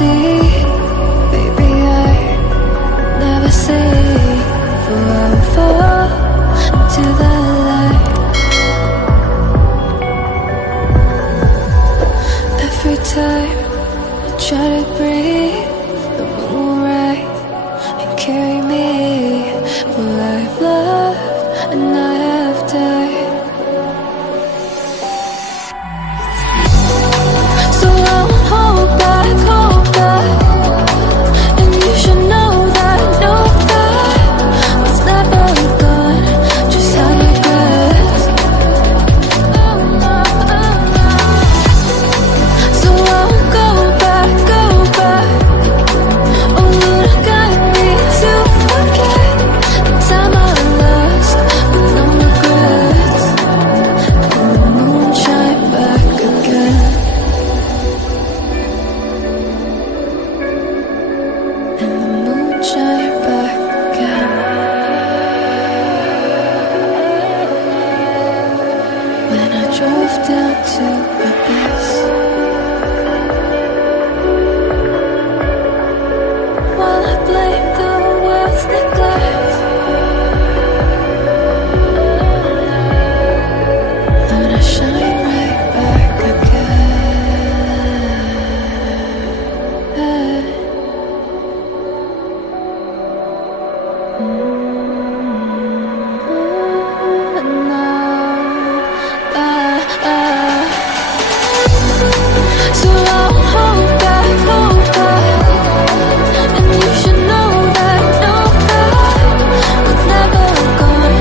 see, baby, I never say for I will fall into the light. Every time I try to breathe, the moon will rise and carry me, for I have loved and I have died. So I won't hold back, and you should know that what's never gone just had regrets. So I won't go back. Oh, would have got me to forget the time I lost with no regrets. And the moon shine back again. And the moon shine back again. When I drove down to abyss, while I blame the world's neglect, and I shine right back again. So I won't hold back, and you should know that what's never gone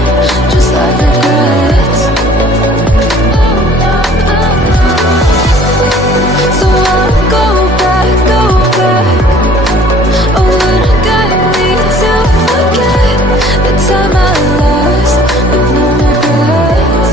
just like regrets. So I won't go back. Oh, would have got me to forget the time I lost with no regrets.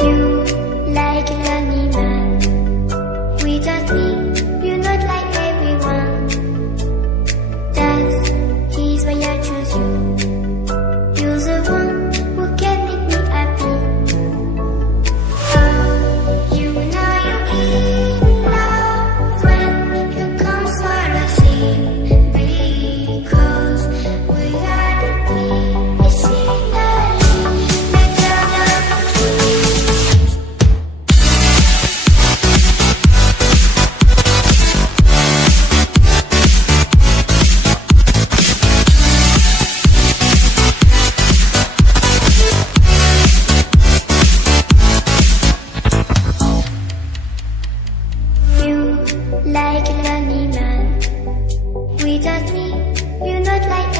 You like an animal. Without me, you're not like everyone. That is why I choose you. You're the one who can make me happy. Oh, you know you're in love when you come for the sea. Because we are the team. It's in the like an animal. Without me, you're not like